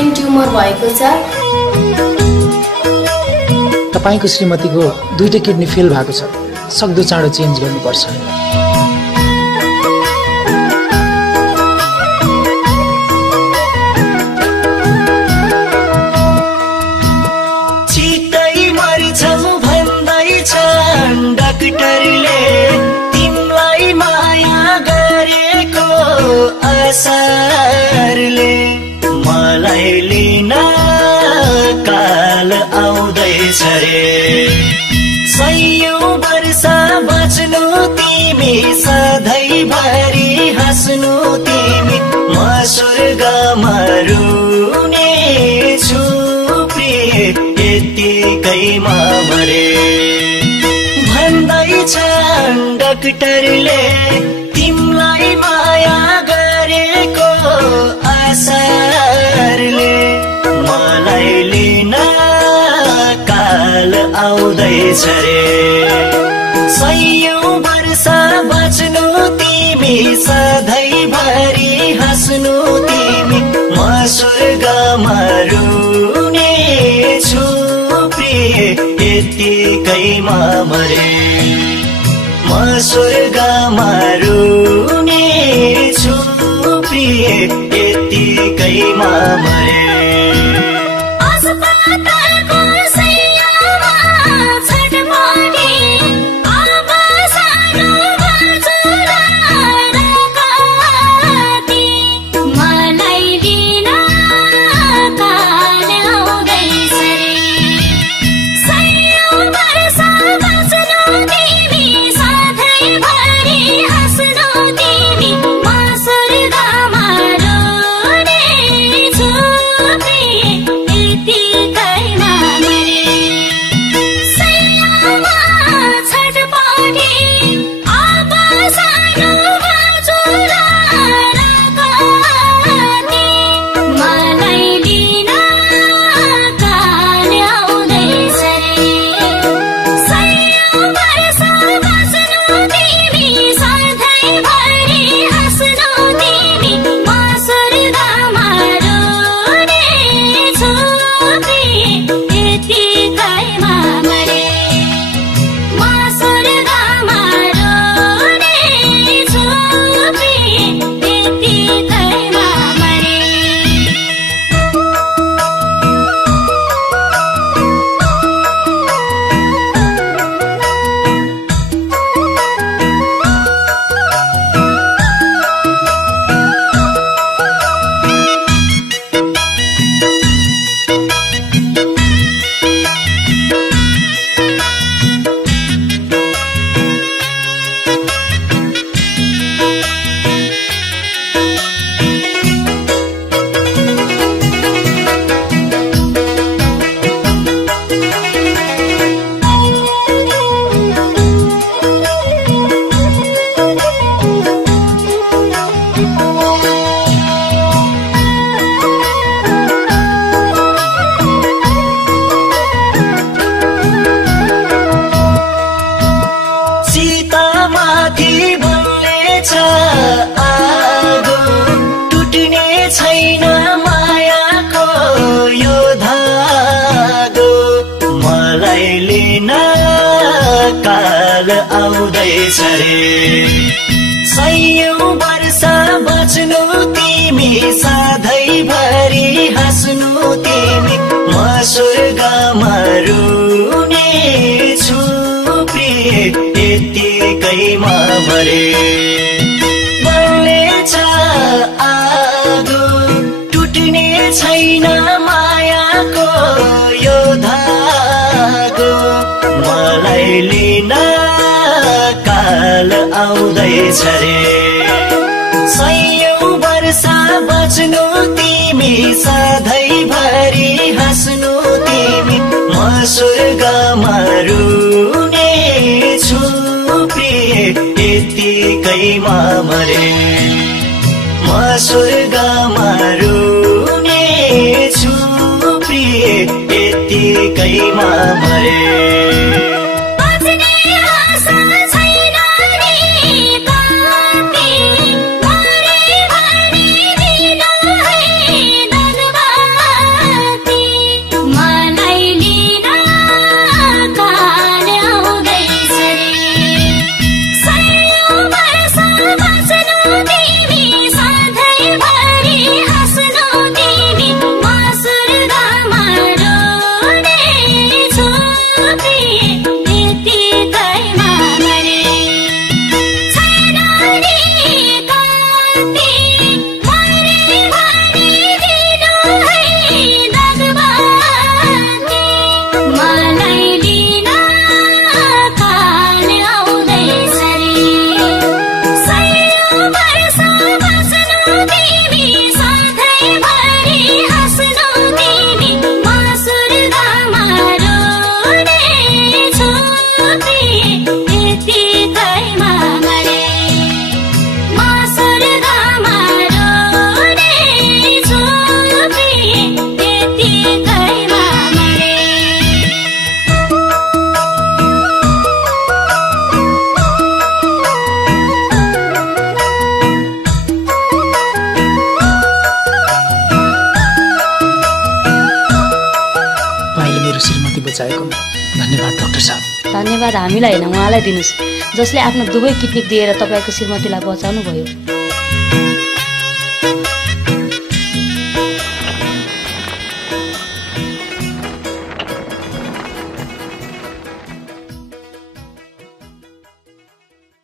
Brain tumour भएको छ। तपाईको श्रीमतीको 2टा किडनी फेल भएको छ, सक्दो चाँडो चेन्ज गर्नुपर्छ। छिटै मर्छौ भन्दैछन् डाक्टरले, तिमीलाई माया गरेको असरले। मलाई लिन काल आउँदैछ रे, सयौं वर्ष बच्नु तिमी, सधैँभरि हाँस्नु तिमी। म स्वर्गमा रुने छु प्रिय, यतिकैमा मरे। भन्दैछन् डाक्टरले, तिमीलाई माया गरेको असरले। मलाई लिन काल आउँदैछ रे, सयौं वर्ष बच्नु तिमी, सधैँभरि हाँस्नु तिमी। म स्वर्गमा रुने छु प्रिय, यतिकैमा मरे। म स्वर्गमा रुने छु प्रिय, यतिकैमा मरे। आउँदैछ रे, सयौं वर्ष बच्नु तिमी, सधैँभरि हाँस्नु तिमी। म स्वर्गमा रुने छु प्रिय, यतिकैमा मरे। बल्नेछ आगो, टुट्ने छैन मायाको यो धागो। मलाई लिन काल आउँदैछ रे, सयौं वर्ष बच्नु तिमी, सधैँभरि हाँस्नु तिमी। म स्वर्गमा रुने छु प्रिय, यतिकैमा मरे। म स्वर्गमा रुने छु प्रिय, यतिकैमा मरे। धन्यवाद हामीलाई होइन उहाँलाई दिनुहोस् जसले आफ्नो दुवै किडनी दिएर तपाईँको श्रीमतीलाई बचाउनु भयो।